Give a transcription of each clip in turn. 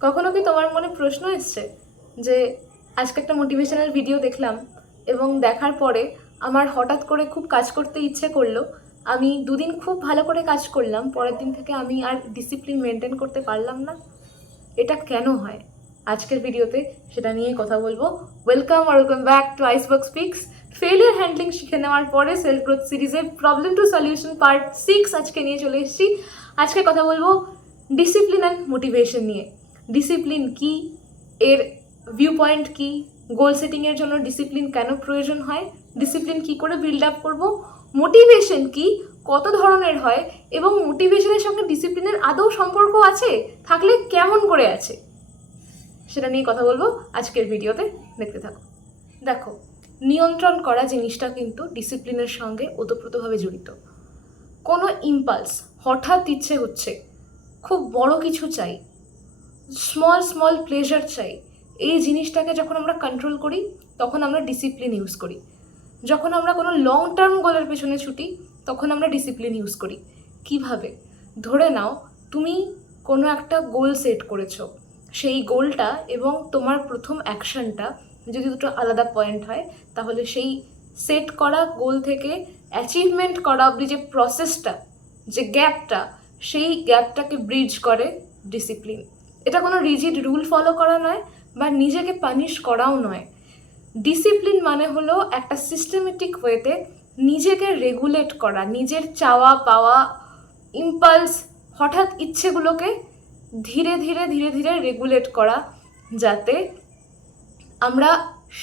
কখনো কি তোমার মনে প্রশ্ন এসছে যে আজকে একটা মোটিভেশনাল ভিডিও দেখলাম এবং দেখার পরে আমার হঠাৎ করে খুব কাজ করতে ইচ্ছে করলো, আমি দুদিন খুব ভালো করে কাজ করলাম, পরের দিন থেকে আমি আর ডিসিপ্লিন মেনটেন করতে পারলাম না? এটা কেন হয়? আজকের ভিডিওতে সেটা নিয়ে কথা বলবো। Welcome back to iceberg speaks. Failure handling শিখে নেওয়ার পরে সেলফ গ্রোথ সিরিজে প্রবলেম টু সলিউশন পার্ট 6 আজকে নিয়ে চলে এসেছি। আজকে কথা বলবো ডিসিপ্লিন অ্যান্ড মোটিভেশন নিয়ে। ডিসিপ্লিন কি, এর ভিউ পয়েন্ট কি, গোল সেটিংয়ের জন্য ডিসিপ্লিন কেন প্রয়োজন হয়, ডিসিপ্লিন কি করে বিল্ড আপ করবো, মোটিভেশন কি, কত ধরনের হয়, এবং মোটিভেশনের সঙ্গে ডিসিপ্লিনের আদৌ সম্পর্ক আছে, থাকলে কেমন করে আছে, সেটা নিয়ে কথা বলবো আজকের ভিডিওতে। দেখতে থাকো। দেখো, নিয়ন্ত্রণ করা জিনিসটা কিন্তু ডিসিপ্লিনের সঙ্গে ওতপ্রোতভাবে জড়িত। কোনো ইম্পালস, হঠাৎ ইচ্ছে হচ্ছে, খুব বড় কিছু চাই, স্মল প্লেজার চাই, এই জিনিসটাকে যখন আমরা কন্ট্রোল করি তখন আমরা ডিসিপ্লিন ইউজ করি। যখন আমরা কোনো লং টার্ম গোলের পেছনে ছুটি তখন আমরা ডিসিপ্লিন ইউজ করি। কিভাবে? ধরে নাও তুমি কোনো একটা গোল সেট করেছো, সেই গোলটা এবং তোমার প্রথম অ্যাকশনটা যদি দুটো আলাদা পয়েন্ট হয়, তাহলে সেই সেট করা গোল থেকে অ্যাচিভমেন্ট করা অবধি যে প্রসেসটা, যে গ্যাপটা, সেই গ্যাপটাকে ব্রিজ করে ডিসিপ্লিন। এটা কোনো রিজিড রুল ফলো করা নয় বা নিজেকে পানিশ করাও নয়। ডিসিপ্লিন মানে হলো একটা সিস্টেমেটিক ওয়েতে নিজেকে রেগুলেট করা, নিজের চাওয়া পাওয়া, ইম্পালস, হঠাৎ ইচ্ছেগুলোকে ধীরে ধীরে রেগুলেট করা, যাতে আমরা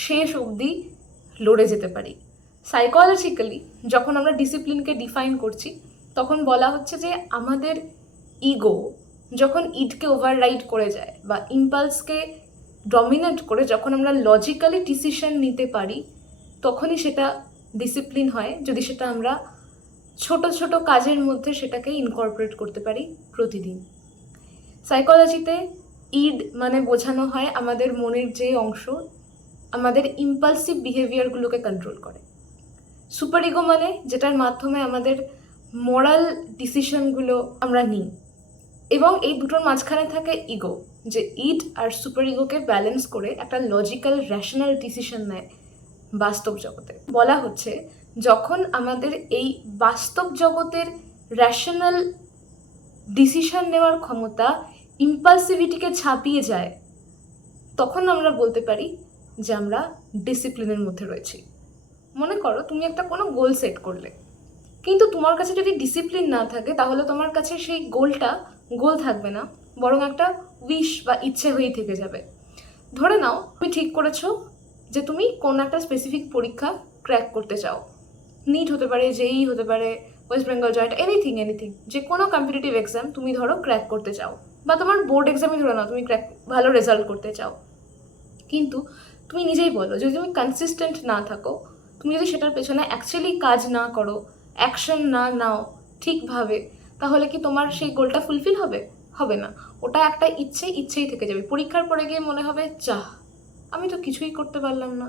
শেষ অবধি লড়ে যেতে পারি। সাইকোলজিক্যালি যখন আমরা ডিসিপ্লিনকে ডিফাইন করছি তখন বলা হচ্ছে যে আমাদের ইগো যখন ইডকে ওভাররাইড করে যায় বা ইম্পালসকে ডমিনেট করে যখন আমরা লজিক্যালি ডিসিশন নিতে পারি, তখনই সেটা ডিসিপ্লিন হয়, যদি সেটা আমরা ছোট ছোট কাজের মধ্যে সেটাকে ইনকর্পোরেট করতে পারি প্রতিদিন। সাইকোলজিতে ইড মানে বোঝানো হয় আমাদের মনের যে অংশ আমাদের ইম্পালসিভ বিহেভিয়ারগুলোকে কন্ট্রোল করে। সুপার ইগো মানে যেটার মাধ্যমে আমাদের মোরাল ডিসিশনগুলো আমরা নিই, এবং এই দুটোর মাঝখানে থাকে ইগো, যে ইড আর সুপার ইগোকে ব্যালেন্স করে একটা লজিক্যাল র্যাশনাল ডিসিশন নেয় বাস্তব জগতে। বলা হচ্ছে যখন আমাদের এই বাস্তব জগতের র্যাশনাল ডিসিশন নেওয়ার ক্ষমতা ইম্পালসিভিটিকে ছাপিয়ে যায়, তখন আমরা বলতে পারি যে আমরা ডিসিপ্লিনের মধ্যে রয়েছি। মনে করো তুমি একটা কোনো গোল সেট করলে, কিন্তু তোমার কাছে যদি ডিসিপ্লিন না থাকে তাহলে তোমার কাছে সেই গোলটা গোল থাকবে না, বরং একটা উইশ বা ইচ্ছে হয়েই থেকে যাবে। ধরে নাও তুমি ঠিক করেছো যে তুমি কোন একটা স্পেসিফিক পরীক্ষা ক্র্যাক করতে চাও। নিট হতে পারে, জেই হতে পারে, ওয়েস্ট বেঙ্গল জয়েন্ট, এনিথিং যে কোনো কম্পিটিটিভ এক্সাম তুমি ধরো ক্র্যাক করতে চাও, বা তোমার বোর্ড এক্সামই ধরে নাও তুমি ভালো রেজাল্ট করতে চাও। কিন্তু তুমি নিজেই বলো, যদি তুমি কনসিস্টেন্ট না থাকো, তুমি যদি সেটার পেছনে অ্যাকচুয়ালি কাজ না করো, অ্যাকশন না নাও ঠিকভাবে, তাহলে কি তোমার সেই গোলটা ফুলফিল হবে? হবে না। ওটা একটা ইচ্ছেই থেকে যাবে। পরীক্ষার পরে গিয়ে মনে হবে চাহ, আমি তো কিছুই করতে পারলাম না।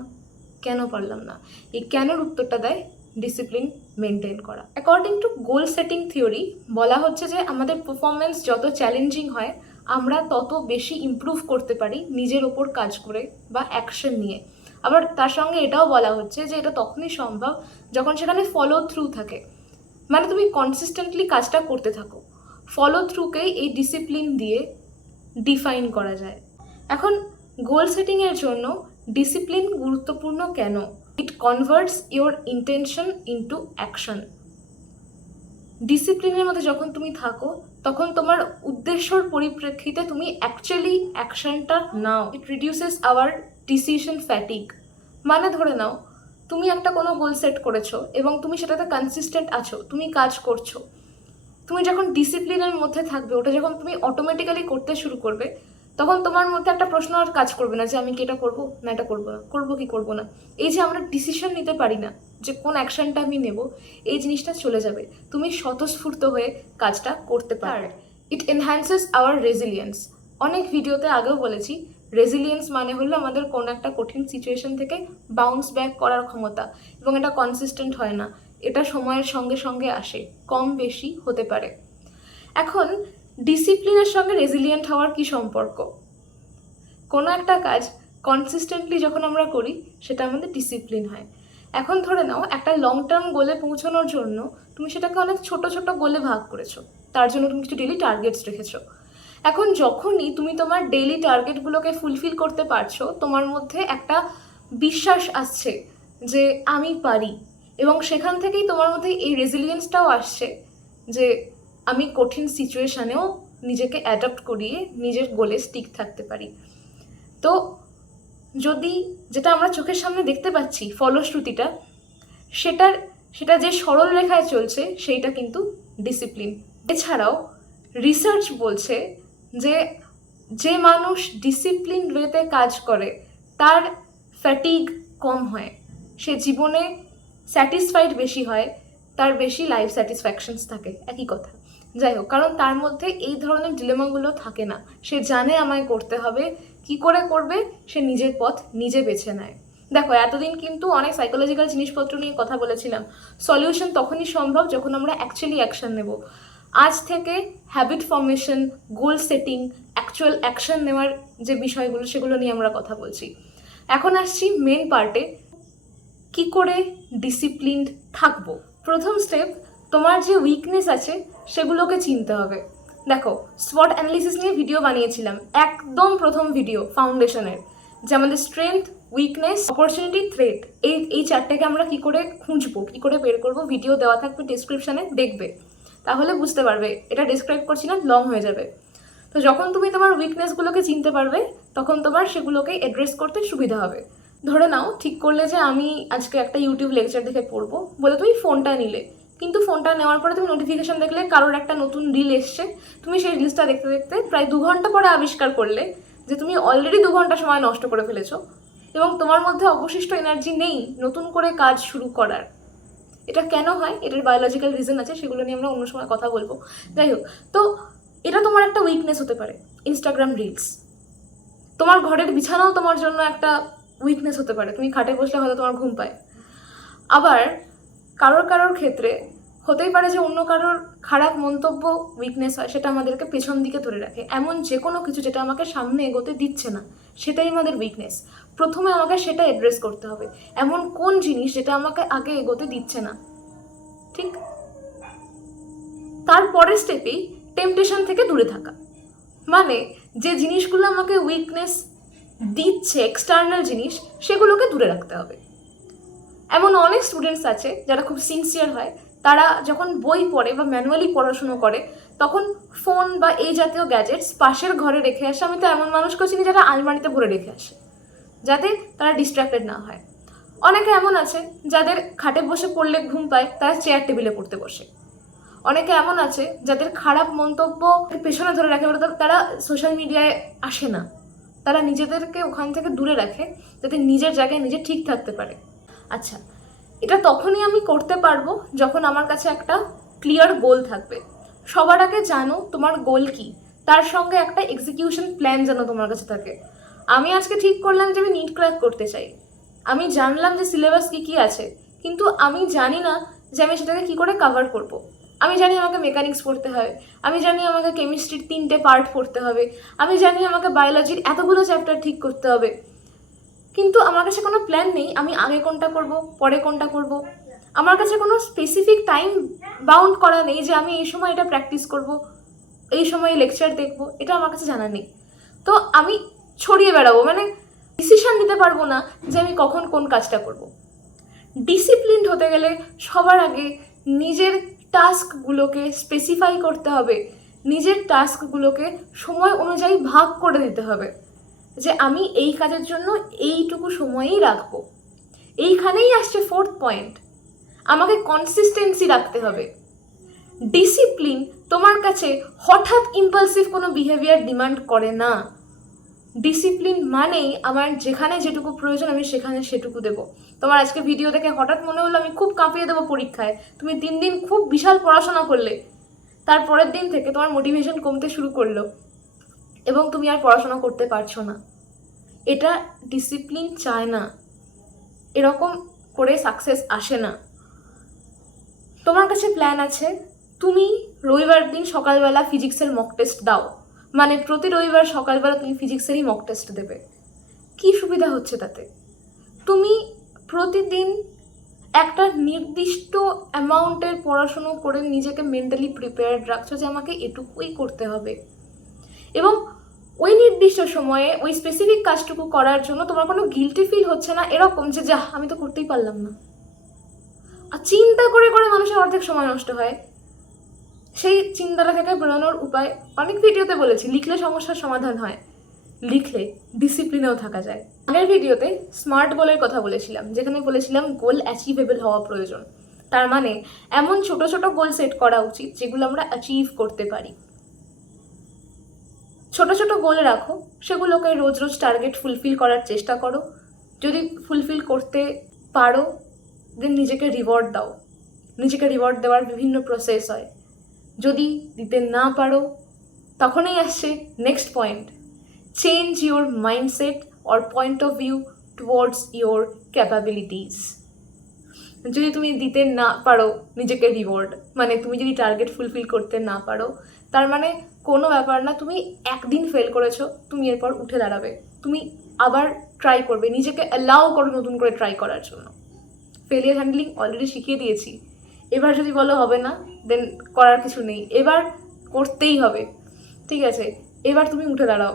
কেন পারলাম না? এই কেনর উত্তরটা দেয় ডিসিপ্লিন মেনটেন করা। According to goal setting theory বলা হচ্ছে যে আমাদের পারফরমেন্স যত চ্যালেঞ্জিং হয় আমরা তত বেশি ইমপ্রুভ করতে পারি নিজের ওপর কাজ করে বা অ্যাকশন নিয়ে। আবার তার সঙ্গে এটাও বলা হচ্ছে যে এটা তখনই সম্ভব যখন সেখানে ফলো থ্রু থাকে, মানে তুমি কনসিস্টেন্টলি কাজটা করতে থাকো। ফলো থ্রুকেই এই ডিসিপ্লিন দিয়ে ডিফাইন করা যায়। এখন গোল সেটিংয়ের জন্য ডিসিপ্লিন গুরুত্বপূর্ণ কেন? It converts your intention into action. ডিসিপ্লিনের মধ্যে যখন তুমি থাকো তখন তোমার উদ্দেশ্যর পরিপ্রেক্ষিতে তুমি অ্যাকচুয়ালি অ্যাকশনটা নাও। It reduces our decision fatigue. মানে ধরে নাও তুমি একটা কোনো গোল সেট করেছো এবং তুমি সেটাতে কনসিস্টেন্ট আছো, তুমি কাজ করছো। তুমি যখন ডিসিপ্লিনের মধ্যে থাকবে, ওটা যখন তুমি অটোমেটিক্যালি করতে শুরু করবে, তখন তোমার মধ্যে একটা প্রশ্ন আর কাজ করবে না যে আমি কি এটা করবো না এটা করবো না, করবো কি করবো না। এই যে আমরা ডিসিশন নিতে পারি না যে কোন অ্যাকশনটা আমি নেব, এই জিনিসটা চলে যাবে। তুমি স্বতঃস্ফূর্ত হয়ে কাজটা করতে পারবে। ইট এনহ্যান্সেস আওয়ার রেজিলিয়েন্স। অনেক ভিডিওতে আগেও বলেছি, রেজিলিয়েন্স মানে হলো আমাদের কোনো একটা কঠিন সিচুয়েশন থেকে বাউন্স ব্যাক করার ক্ষমতা, এবং এটা কনসিস্টেন্ট হয় না, এটা সময়ের সঙ্গে সঙ্গে আসে, কম বেশি হতে পারে। এখন ডিসিপ্লিনের সঙ্গে রেজিলিয়েন্ট হওয়ার কি সম্পর্ক? কোনো একটা কাজ কনসিস্টেন্টলি যখন আমরা করি সেটা আমাদের ডিসিপ্লিন হয়। এখন ধরে নাও একটা লং টার্ম গোলে পৌঁছানোর জন্য তুমি সেটাকে অনেক ছোট ছোট গোলে ভাগ করেছো, তার জন্য তুমি কিছু ডেইলি টার্গেটস রেখেছো। এখন যখনই তুমি তোমার ডেইলি টার্গেটগুলোকে ফুলফিল করতে পারছো, তোমার মধ্যে একটা বিশ্বাস আসছে যে আমি পারি, এবং সেখান থেকেই তোমার মধ্যে এই রেজিলিয়েন্সটাও আসছে যে আমি কঠিন সিচুয়েশানেও নিজেকে অ্যাডাপ্ট করিয়ে নিজের গোলে স্টিক থাকতে পারি। তো যদি যেটা আমরা চোখের সামনে দেখতে পাচ্ছি ফলশ্রুতিটা, সেটা যে সরল রেখায় চলছে সেইটা কিন্তু ডিসিপ্লিন। এছাড়াও রিসার্চ বলছে যে যে মানুষ ডিসিপ্লিন ওয়েতে কাজ করে তার ফ্যাটিগ কম হয়, সে জীবনে স্যাটিসফাইড বেশি হয়, তার বেশি লাইফ স্যাটিসফ্যাকশনস থাকে, একই কথা। যাই হোক, কারণ তার মধ্যে এই ধরনের ডিলেমাগুলো থাকে না, সে জানে আমায় করতে হবে, কি করে করবে সে নিজের পথ নিজে বেছে নেয়। দেখো, এতদিন কিন্তু অনেক সাইকোলজিক্যাল জিনিসপত্র নিয়ে কথা বলেছিলাম। সলিউশন তখনই সম্ভব যখন আমরা অ্যাকচুয়ালি অ্যাকশন নেব। আজ থেকে হ্যাবিট ফর্মেশন, গোল সেটিং, অ্যাকচুয়াল অ্যাকশন নেওয়ার যে বিষয়গুলো সেগুলো নিয়ে আমরা কথা বলছি। এখন আসছি মেন পার্টে, কি করে ডিসিপ্লিনড থাকবো। প্রথম স্টেপ, তোমার যে উইকনেস আছে সেগুলোকে চিনতে হবে। দেখো, SWOT অ্যানালিসিস নিয়ে ভিডিও বানিয়েছিলাম, একদম প্রথম ভিডিও ফাউন্ডেশনের, যে আমাদের স্ট্রেংথ, উইকনেস, অপরচুনিটি, থ্রেট, এই চারটাকে আমরা কি করে খুঁজবো, কি করে বের করবো, ভিডিও দেওয়া থাকবে ডেসক্রিপশানে, দেখবে, তাহলে বুঝতে পারবে। এটা ডেসক্রাইব করছি না, লং হয়ে যাবে। তো যখন তুমি তোমার উইকনেসগুলোকে চিনতে পারবে তখন তোমার সেগুলোকে অ্যাড্রেস করতে সুবিধা হবে। ধরে নাও ঠিক করলে যে আমি আজকে একটা ইউটিউব লেকচার দেখে পড়বো বলে তুমি ফোনটা নিলে, কিন্তু ফোনটা নেওয়ার পরে তুমি নোটিফিকেশন দেখলে কারোর একটা নতুন রিল এসছে, তুমি সেই রিলসটা দেখতে দেখতে প্রায় 2 ঘন্টা পরে আবিষ্কার করলে যে তুমি অলরেডি 2 ঘন্টা সময় নষ্ট করে ফেলেছো এবং তোমার মধ্যে অবশিষ্ট এনার্জি নেই নতুন করে কাজ শুরু করার। এটা কেন হয়, এটার বায়োলজিক্যাল রিজন আছে, সেগুলো নিয়ে আমরা অন্য সময় কথা বলবো। যাই হোক, তো এটা তোমার একটা উইকনেস হতে পারে। ইনস্টাগ্রাম রিলস, তোমার ঘরের বিছানাও তোমার জন্য একটা উইকনেস হতে পারে, তুমি খাটে বসলে হয়তো তোমার ঘুম পায়। আবার কারোর ক্ষেত্রে হতেই পারে যে অন্য কারোর খারাপ মন্তব্য উইকনেস হয়, সেটা আমাদেরকে পেছন দিকে ধরে রাখে। এমন যে কোনো কিছু যেটা আমাকে সামনে এগোতে দিচ্ছে না, সেটাই আমাদের উইকনেস। প্রথমে আমাকে সেটা অ্যাড্রেস করতে হবে, এমন কোন জিনিস যেটা আমাকে আগে এগোতে দিচ্ছে না, ঠিক? তারপরের স্টেপেই টেম্পটেশন থেকে দূরে থাকা, মানে যে জিনিসগুলো আমাকে উইকনেস দিচ্ছে, এক্সটার্নাল জিনিস, সেগুলোকে দূরে রাখতে হবে। এমন অনেক স্টুডেন্টস আছে যারা খুব সিনসিয়ার হয়, তারা যখন বই পড়ে বা ম্যানুয়ালি পড়াশুনো করে তখন ফোন বা এই জাতীয় গ্যাজেটস পাশের ঘরে রেখে আসে। আমি তো এমন মানুষকেও চিনি যারা আলমারিতে ভরে রেখে আসে, যাতে তারা ডিস্ট্র্যাক্টেড না হয়। অনেকে এমন আছে যাদের খাটে বসে পড়লে ঘুম পায়, তারা চেয়ার টেবিলে পড়তে বসে। অনেকে এমন আছে যাদের খারাপ মন্তব্য পেছনে ধরে রাখে, তারা সোশ্যাল মিডিয়ায় আসে না, তারা নিজেদেরকে ওখান থেকে দূরে রাখে যাতে নিজের জায়গায় নিজে ঠিক থাকতে পারে। আচ্ছা, এটা তখনই আমি করতে পারবো যখন আমার কাছে একটা ক্লিয়ার গোল থাকবে। সবার আগে জানো তোমার গোল কি, তার সঙ্গে একটা এক্সিকিউশন প্ল্যান যেন তোমার কাছে থাকে। আমি আজকে ঠিক করলাম যে আমি নিট ক্র্যাক করতে চাই, আমি জানলাম যে সিলেবাস কী আছে, কিন্তু আমি জানি না যে আমি সেটাকে কী করে কাভার করব। আমি জানি আমাকে মেকানিক্স পড়তে হবে, আমি জানি আমাকে কেমিস্ট্রির 3টে পার্ট পড়তে হবে, আমি জানি আমাকে বায়োলজির এতগুলো চ্যাপ্টার ঠিক করতে হবে, কিন্তু আমার কাছে কোনো প্ল্যান নেই আমি আগে কোনটা করব, পরে কোনটা করব। আমার কাছে কোনো স্পেসিফিক টাইম বাউন্ড করা নেই যে আমি এই সময় এটা প্র্যাকটিস করব, এই সময় লেকচার দেখব, এটা আমার কাছে জানা নেই। তো আমি ছড়িয়ে বেড়াবো, মানে ডিসিশন নিতে পারবো না যে আমি কখন কোন কাজটা করব। ডিসিপ্লিনড হতে গেলে সবার আগে নিজের টাস্কগুলোকে স্পেসিফাই করতে হবে, নিজের টাস্কগুলোকে সময় অনুযায়ী ভাগ করে দিতে হবে, যে আমি এই কাজের জন্য এইটুকু সময়ই রাখবো। এইখানেই আসছে 4th পয়েন্ট, আমাকে কনসিস্টেন্সি রাখতে হবে। ডিসিপ্লিন তোমার কাছে হঠাৎ ইম্পালসিভ কোনো বিহেভিয়ার ডিমান্ড করে না। ডিসিপ্লিন মানেই আমার যেখানে যেটুকু প্রয়োজন আমি সেখানে সেটুকু দেবো। তোমার আজকে ভিডিও দেখে হঠাৎ মনে হলো আমি খুব কাঁপিয়ে দেবো পরীক্ষায়, তুমি 3 দিন খুব বিশাল পড়াশোনা করলে, তারপরের দিন থেকে তোমার মোটিভেশন কমতে শুরু করলো এবং তুমি আর পড়াশোনা করতে পারছো না। এটা ডিসিপ্লিন চায় না, এরকম করে সাকসেস আসে না। তোমার কাছে প্ল্যান আছে, তুমি রবিবার দিন সকালবেলা ফিজিক্সের মক টেস্ট দাও, মানে প্রতি রবিবার সকালবেলা তুমি ফিজিক্সেরই মক টেস্ট দেবে। কি সুবিধা হচ্ছে তাতে? তুমি প্রতিদিন একটা নির্দিষ্ট অ্যামাউন্টের পড়াশুনো করে নিজেকে মেন্টালি প্রিপেয়ার্ড রাখছো যে আমাকে এটুকুই করতে হবে, এবং ওই নির্দিষ্ট সময়ে ওই স্পেসিফিক কাজটুকু করার জন্য তোমার কোনো গিল্টি ফিল হচ্ছে না এরকম যে যা আমি তো করতেই পারলাম না। আর চিন্তা করে করে মানুষের অর্ধেক সময় নষ্ট হয়। সেই চিন্তাটা থেকে বেরোনোর উপায় অনেক ভিডিওতে বলেছি। লিখলে সমস্যার সমাধান হয়, লিখলে ডিসিপ্লিনেও থাকা যায়। আগের ভিডিওতে স্মার্ট গোলের কথা বলেছিলাম, যেখানে বলেছিলাম গোল অ্যাচিভেবল হওয়া প্রয়োজন। তার মানে এমন ছোট ছোট গোল সেট করা উচিত যেগুলো আমরা অ্যাচিভ করতে পারি। ছোট ছোট গোল রাখো, সেগুলোকে রোজ রোজ টার্গেট ফুলফিল করার চেষ্টা করো। যদি ফুলফিল করতে পারো দেন নিজেকে রিওয়ার্ড দাও। নিজেকে রিওয়ার্ড দেওয়ার বিভিন্ন প্রসেস হয়। যদি দিতে না পারো তখনই আসছে next point, change your mindset or point of view towards your capabilities. যদি তুমি দিতে না পারো নিজেকে রিওয়ার্ড, মানে তুমি যদি টার্গেট ফুলফিল করতে না পারো, তার মানে কোনো ব্যাপার না, তুমি একদিন ফেল করেছো, তুমি এরপর উঠে দাঁড়াবে, তুমি আবার ট্রাই করবে, নিজেকে অ্যালাউ করো নতুন করে ট্রাই করার জন্য। ফেলিয়ার হ্যান্ডলিং অলরেডি শিখিয়ে দিয়েছি। এবার যদি বলো হবে না, দেন করার কিছু নেই, এবার করতেই হবে। ঠিক আছে, এবার তুমি উঠে দাঁড়াও।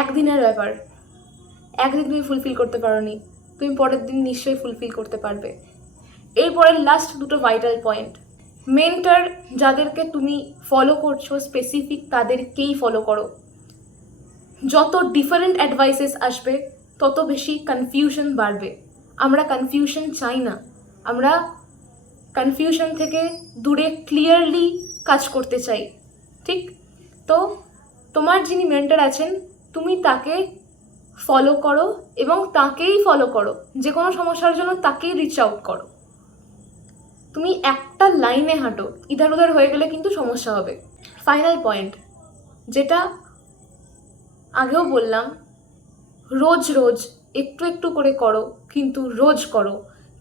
একদিনের ব্যাপার, একদিন তুমি ফুলফিল করতে পারোনি, তুমি পরের দিন নিশ্চয়ই ফুলফিল করতে পারবে। এরপরের লাস্ট দুটো ভাইটাল পয়েন্ট, মেন্টর যাদেরকে তুমি ফলো করছো স্পেসিফিক তাদেরকেই ফলো করো। যত ডিফারেন্ট অ্যাডভাইসেস আসবে তত বেশি কনফিউশন বাড়বে। আমরা কনফিউশন চাই না, আমরা কনফিউশন থেকে দূরে ক্লিয়ারলি কাজ করতে চাই। ঠিক তো তোমার যিনি মেন্টর আছেন তুমি তাকে ফলো করো এবং তাকেই ফলো করো। যে কোনো সমস্যার জন্য তাকেই রিচ আউট করো। তুমি একটা লাইনে হাঁটো, ইধার উধার হয়ে গেলে কিন্তু সমস্যা হবে। ফাইনাল পয়েন্ট, যেটা আগেও বললাম, রোজ রোজ একটু একটু করে করো, কিন্তু রোজ করো,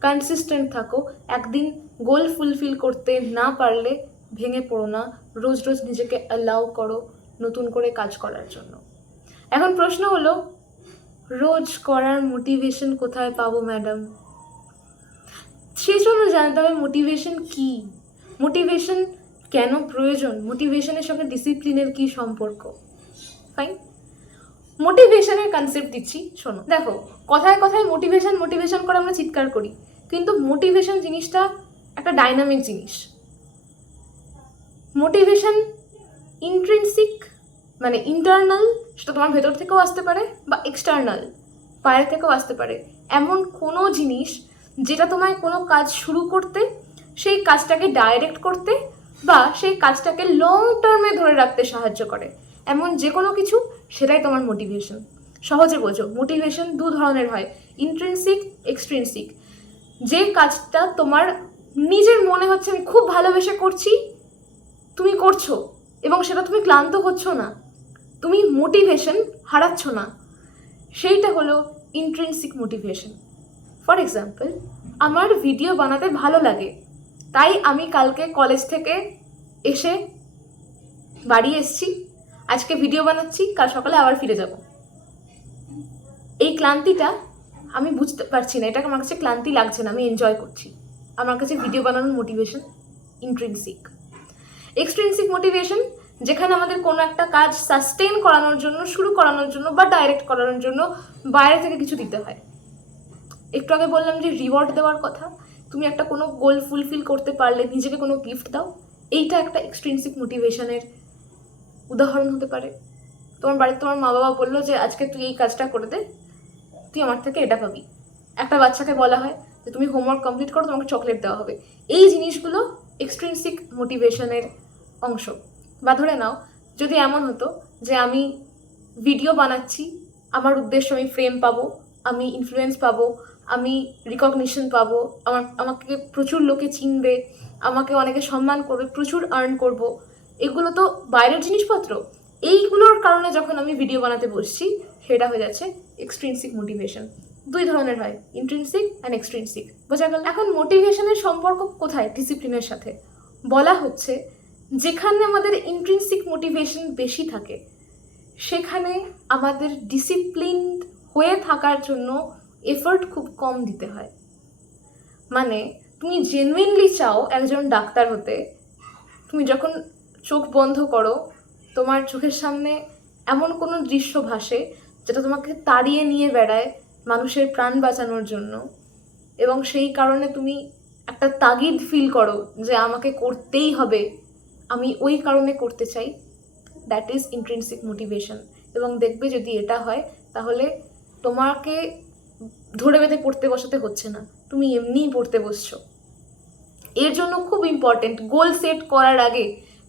কনসিস্টেন্ট থাকো। একদিন গোল ফুলফিল করতে না পারলে ভেঙে পড়ো না, রোজ রোজ নিজেকে অ্যালাউ করো নতুন করে কাজ করার জন্য। এখন প্রশ্ন হলো, রোজ করার মোটিভেশন কোথায় পাবো ম্যাডাম? সেই জন্য জানতে হবে মোটিভেশন কি, মোটিভেশন কেন প্রয়োজন, মোটিভেশনের সঙ্গে ডিসিপ্লিনের কি সম্পর্ক। ফাইন, মোটিভেশনের কনসেপ্ট দিচ্ছি, শোনো। দেখো, কথায় কথায় মোটিভেশন মোটিভেশন করে আমরা চিৎকার করি, কিন্তু মোটিভেশন জিনিসটা একটা ডাইনামিক জিনিস। মোটিভেশন ইন্ট্রিনসিক, মানে ইন্টারনাল, সেটা তোমার ভেতর থেকেও আসতে পারে, বা এক্সটার্নাল, বাইরে থেকেও আসতে পারে। এমন কোনো জিনিস যেটা তোমায় কোনো কাজ শুরু করতে, সেই কাজটাকে ডাইরেক্ট করতে, বা সেই কাজটাকে লং টার্মে ধরে রাখতে সাহায্য করে, এমন যে কোনো কিছু, সেটাই তোমার মোটিভেশন। সহজে বোঝো, মোটিভেশন দু ধরনের হয়, ইন্ট্রিনসিক, এক্সট্রিনসিক। যে কাজটা তোমার নিজের মনে হচ্ছে আমি খুব ভালোবেসে করছি, তুমি করছো এবং সেটা তুমি ক্লান্ত হচ্ছ না, তুমি মোটিভেশন হারাচ্ছ না, সেইটা হলো ইন্ট্রিনসিক মোটিভেশন। ফর এক্সাম্পল, আমার ভিডিও বানাতে ভালো লাগে, তাই আমি কালকে কলেজ থেকে এসে বাড়ি এসেছি, আজকে ভিডিও বানাচ্ছি, কাল সকালে আবার ফিরে যাব। এই ক্লান্তিটা আমি বুঝতে পারছি না, এটাকে আমার কাছে ক্লান্তি লাগছে না, আমি এনজয় করছি। আমার কাছে ভিডিও বানানোর মোটিভেশন ইন্ট্রিনসিক। এক্সট্রিনসিক মোটিভেশন, যেখানে আমাদের কোনো একটা কাজ সাস্টেন করানোর জন্য, শুরু করানোর জন্য বা ডাইরেক্ট করানোর জন্য বাইরে থেকে কিছু দিতে হয়। একটু আগে বললাম যে রিওয়ার্ড দেওয়ার কথা, তুমি একটা কোনো গোল ফুলফিল করতে পারলে নিজেকে কোনো গিফট দাও, এইটা একটা এক্সট্রিনসিক মোটিভেশনের উদাহরণ হতে পারে। তোমার বাড়িতে তোমার মা বাবা বললো যে আজকে তুই এই কাজটা করে দে, তুই আমার থেকে এটা পাবি। একটা বাচ্চাকে বলা হয় যে তুমি হোমওয়ার্ক কমপ্লিট করো, তোমাকে চকলেট দেওয়া হবে। এই জিনিসগুলো এক্সট্রিনসিক মোটিভেশনের অংশ। বা ধরে নাও, যদি এমন হতো যে আমি ভিডিও বানাচ্ছি, আমার উদ্দেশ্য আমি ফ্রেম পাবো, আমি ইনফ্লুয়েন্স পাবো, আমি রিকগনিশন পাবো, আমাকে প্রচুর লোকে চিনবে, আমাকে অনেকে সম্মান করবে, প্রচুর আর্ন করব, এগুলো তো বাইরের জিনিসপত্র। এইগুলোর কারণে যখন আমি ভিডিও বানাতে বসছি, সেটা হয়ে যাচ্ছে এক্সট্রিনসিক মোটিভেশন। দুই ধরনের হয়, ইন্ট্রিনসিক অ্যান্ড এক্সট্রিনসিক। বোঝা গেল? এখন মোটিভেশনের সম্পর্ক কোথায় ডিসিপ্লিনের সাথে? বলা হচ্ছে যেখানে আমাদের ইন্ট্রিনসিক মোটিভেশন বেশি থাকে সেখানে আমাদের ডিসিপ্লিনড হয়ে থাকার জন্য এফোর্ট খুব কম দিতে হয়। মানে তুমি জেনুইনলি চাও একজন ডাক্তার হতে, তুমি যখন চোখ বন্ধ করো তোমার চোখের সামনে এমন কোনো দৃশ্য ভাসে যেটা তোমাকে তাড়িয়ে নিয়ে বেড়ায় মানুষের প্রাণ বাঁচানোর জন্য, এবং সেই কারণে তুমি একটা তাগিদ ফিল করো যে আমাকে করতেই হবে, আমি ওই কারণে করতে চাই, দ্যাট ইজ ইন্ট্রিনসিক মোটিভেশন। এবং দেখবে যদি এটা হয় তাহলে তোমাকে ধরে বেঁধে পড়তে বসাতে হচ্ছে না, তুমি এমনিই পড়তে বসছো। এর জন্য খুব ইম্পর্টেন্ট গোল সেট করার আগে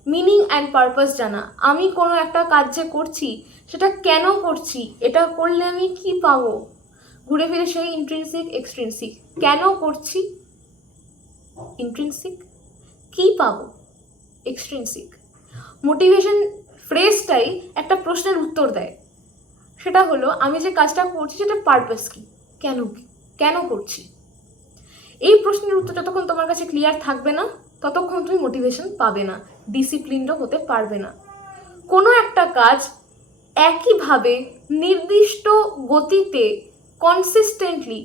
মিনিং অ্যান্ড পারপাস জানা। আমি কোনো একটা কাজ যে করছি সেটা কেন করছি, এটা করলে আমি কি পাবো, ঘুরে ফিরে সেই ইন্ট্রিনসিক এক্সট্রিনসিক। কেন করছি ইন্ট্রিনসিক, কি পাবো এক্সট্রিনসিক। মোটিভেশন ফ্রেজটাই একটা প্রশ্নের উত্তর দেয়, সেটা হলো আমি যে কাজটা করছি সেটা পারপাস কি, কেন করছি। এই প্রশ্নের উত্তর যতক্ষণ তোমার কাছে ক্লিয়ার থাকবে না ততক্ষণ তুমি মোটিভেশন পাবে না, ডিসিপ্লিনডও হতে পারবে না। কোনো একটা কাজ একইভাবে নির্দিষ্ট গতিতে কনসিস্টেন্টলি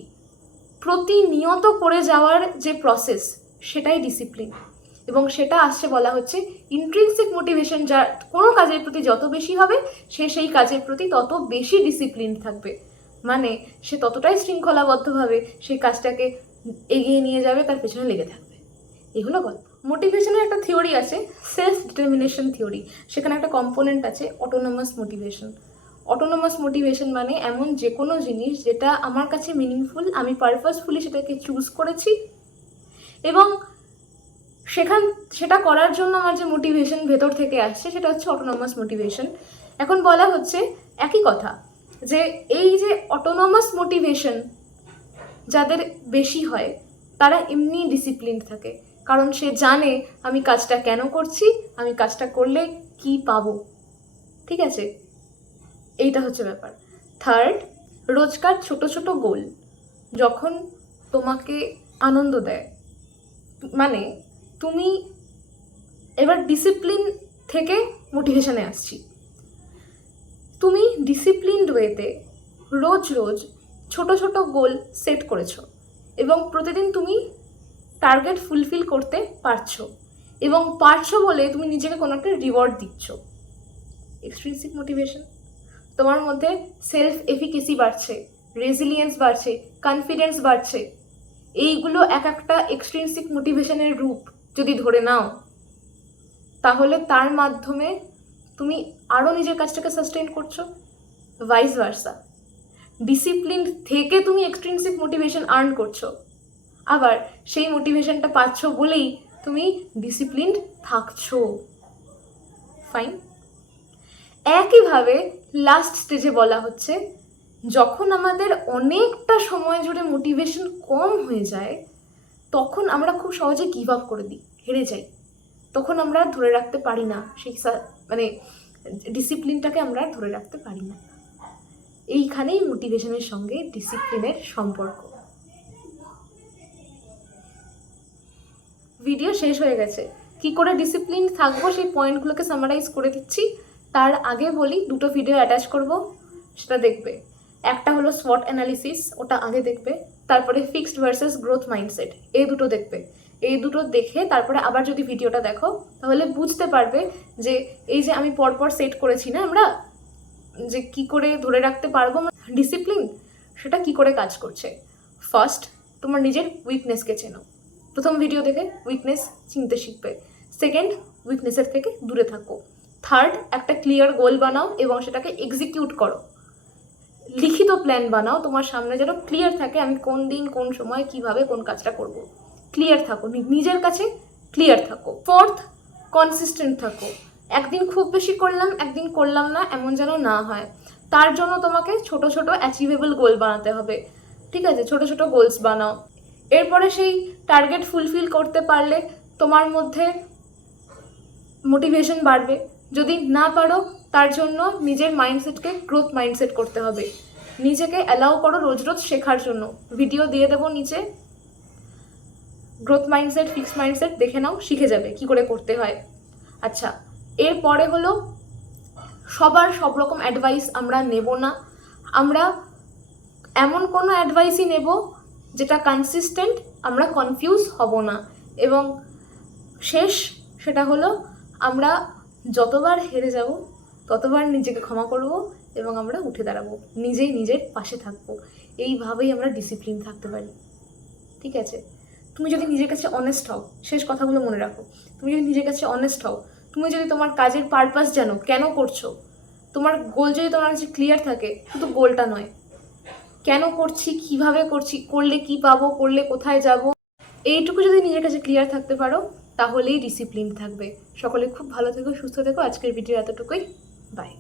প্রতিনিয়ত করে যাওয়ার যে প্রসেস সেটাই ডিসিপ্লিন, এবং সেটা আসছে বলা হচ্ছে ইন্ট্রিনসিক মোটিভেশন। যার কোনো কাজের প্রতি যত বেশি হবে সে সেই কাজের প্রতি তত বেশি ডিসিপ্লিন থাকবে, মানে সে ততটাই শৃঙ্খলাবদ্ধভাবে সেই কাজটাকে এগিয়ে নিয়ে যাবে, তার পেছনে লেগে থাকবে। এই হলো গল্প। মোটিভেশনের একটা থিওরি আছে সেলফ ডিটারমিনেশন থিওরি, সেখানে একটা কম্পোনেন্ট আছে অটোনমাস মোটিভেশন। অটোনমাস মোটিভেশন মানে এমন যে কোনো জিনিস যেটা আমার কাছে মিনিংফুল, আমি পারপাসফুলি সেটাকে চুজ করেছি এবং সেটা করার জন্য আমার যে মোটিভেশন ভেতর থেকে আসছে সেটা হচ্ছে অটোনমাস মোটিভেশন। এখন বলা হচ্ছে একই কথা যে এই যে অটোনমাস মোটিভেশন যাদের বেশি হয় তারা এমনি ডিসিপ্লিনড থাকে, কারণ সে জানে আমি কাজটা কেন করছি, আমি কাজটা করলে কি পাবো। ঠিক আছে, এইটা হচ্ছে ব্যাপার। থার্ড, রোজকার ছোট ছোট গোল যখন তোমাকে আনন্দ দেয়, মানে তুমি এবার ডিসিপ্লিন থেকে মোটিভেশনে আসছি, তুমি ডিসিপ্লিনড ওয়েতে রোজ ছোট ছোট গোল সেট করেছো এবং প্রতিদিন তুমি টার্গেট ফুলফিল করতে পারছো, এবং পারছো বলে তুমি নিজেকে কোনো একটা রিওয়ার্ড দিচ্ছ, এক্সট্রিনসিক মোটিভেশন। তোমার মধ্যে সেলফ এফিকেসি বাড়ছে, রেজিলিয়েন্স বাড়ছে, কনফিডেন্স বাড়ছে। এইগুলো এক একটা এক্সট্রিনসিক মোটিভেশনের রূপ যদি ধরে নাও তাহলে তার মাধ্যমে তুমি আরও নিজের কাজটাকে সাস্টেইন করছো, ভাইস ভার্সা। ডিসিপ্লিন থেকে তুমি এক্সট্রিনসিক মোটিভেশন আর্ন করছো, আবার সেই মোটিভেশনটা পাচ্ছ বলেই তুমি ডিসিপ্লিনড থাকছো। ফাইন। একইভাবে লাস্ট স্টেজে বলা হচ্ছে যখন আমাদের অনেকটা সময় জুড়ে মোটিভেশন কম হয়ে যায় তখন আমরা খুব সহজে গিভ আপ করে দিই, হেরে যাই, তখন আমরা ধরে রাখতে পারি না সেই মানে ডিসিপ্লিনটাকে আমরা ধরে রাখতে পারি না। এইখানেই মোটিভেশনের সঙ্গে ডিসিপ্লিনের সম্পর্ক। ভিডিও শেষ হয়ে গেছে, কি করে ডিসিপ্লিন থাকবো সেই পয়েন্টগুলোকে সামারাইজ করে দিচ্ছি। তার আগে বলি দুটো ভিডিও অ্যাটাচ করব, সেটা দেখবে। একটা হলো SWOT অ্যানালিসিস, ওটা আগে দেখবে, তারপরে ফিক্সড ভার্সেস গ্রোথ মাইন্ডসেট, এই দুটো দেখবে। এই দুটো দেখে তারপরে আবার যদি ভিডিওটা দেখো তাহলে বুঝতে পারবে যে এই যে আমি পরপর সেট করেছি না আমরা, যে কি করে ধরে রাখতে পারবো ডিসিপ্লিন, সেটা কি করে কাজ করছে। ফার্স্ট, তোমার নিজের উইকনেসকে চেনো, প্রথম ভিডিও দেখে উইকনেস চিনতে শিখবে। সেকেন্ড, উইকনেসের থেকে দূরে থাকো। থার্ড, একটা ক্লিয়ার গোল বানাও এবং সেটাকে এক্সিকিউট করো। লিখিত প্ল্যান বানাও তোমার সামনে যেন ক্লিয়ার থাকে আমি কোন দিন কোন সময় কিভাবে কোন কাজটা করব। ক্লিয়ার থাকো, নিজের কাছে ক্লিয়ার থাকো। ফোর্থ, কনসিস্টেন্ট থাকো। একদিন খুব বেশি করলাম একদিন করলাম না এমন যেন না হয়, তার জন্য তোমাকে ছোট ছোট অ্যাচিভেবল গোল বানাতে হবে। ঠিক আছে, ছোট ছোট গোলস বানাও। এরপরে সেই টার্গেট ফুলফিল করতে পারলে তোমার মধ্যে মোটিভেশন বাড়বে। যদি না পারো তার জন্য নিজের মাইন্ডসেটকে গ্রোথ মাইন্ডসেট করতে হবে। নিজেকে অ্যালাউ করো রোজ শেখার জন্য। ভিডিও দিয়ে দেবো নিচে, গ্রোথ মাইন্ডসেট, ফিক্সড মাইন্ডসেট দেখে নাও, শিখে যাবে কি করে করতে হয়। আচ্ছা, এরপরে হলো সবার সব রকম অ্যাডভাইস আমরা নেব না। আমরা এমন কোনো অ্যাডভাইসই নেব যেটা কনসিস্টেন্ট, আমরা কনফিউজ হব না। এবং শেষ সেটা হলো, আমরা যতবার হেরে যাব ততবার নিজেকে ক্ষমা করব এবং আমরা উঠে দাঁড়াবো, নিজেই নিজের পাশে থাকবো। এইভাবেই আমরা ডিসিপ্লিন থাকতে পারি। ঠিক আছে? তুমি যদি নিজের কাছে অনেস্ট হও, শেষ কথাগুলো মনে রাখো, তুমি যদি নিজের কাছে অনেস্ট হও, তুমি যদি তোমার কাজের পারপাস জানো কেন করছো, তোমার গোল যদি তোমার কাছে ক্লিয়ার থাকে, শুধু গোলটা নয়, কেন করছি, কিভাবে করছি, করলে কি পাবো, করলে কোথায় যাব, এইটুকু যদি নিজের কাছে ক্লিয়ার থাকতে পারো, তাহলেই ডিসিপ্লিন থাকবে। সকলে খুব ভালো থেকো, সুস্থ থেকো। আজকের ভিডিও এতটুকুই। বাই।